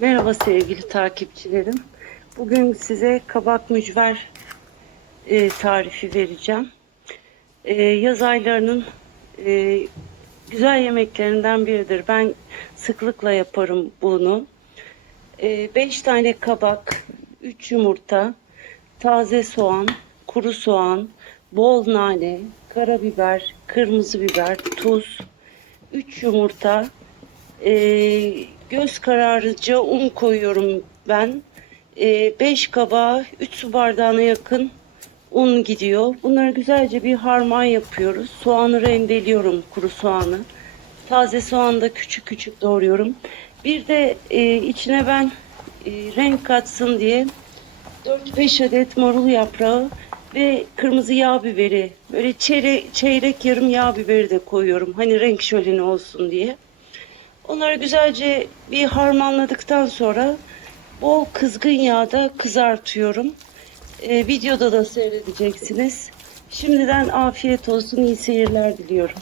Merhaba sevgili takipçilerim. Bugün size kabak mücver e, tarifi vereceğim. E, yaz aylarının e, güzel yemeklerinden biridir. Ben sıklıkla yaparım bunu. 5 tane kabak, 3 yumurta, taze soğan, kuru soğan, bol nane, karabiber, kırmızı biber, tuz, 3 yumurta, ee, göz kararıca un koyuyorum ben. 5 kabağa 3 su bardağına yakın un gidiyor. Bunları güzelce bir harman yapıyoruz. Soğanı rendeliyorum, kuru soğanı. Taze soğanı da küçük küçük doğruyorum. Bir de e, içine ben e, renk katsın diye 4-5 adet marul yaprağı ve kırmızı yağ biberi böyle çeyrek, çeyrek yarım yağ biberi de koyuyorum. Hani renk şöleni olsun diye. Onları güzelce bir harmanladıktan sonra bol kızgın yağda kızartıyorum. Ee, videoda da seyredeceksiniz. Şimdiden afiyet olsun, iyi seyirler diliyorum.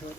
Şöyle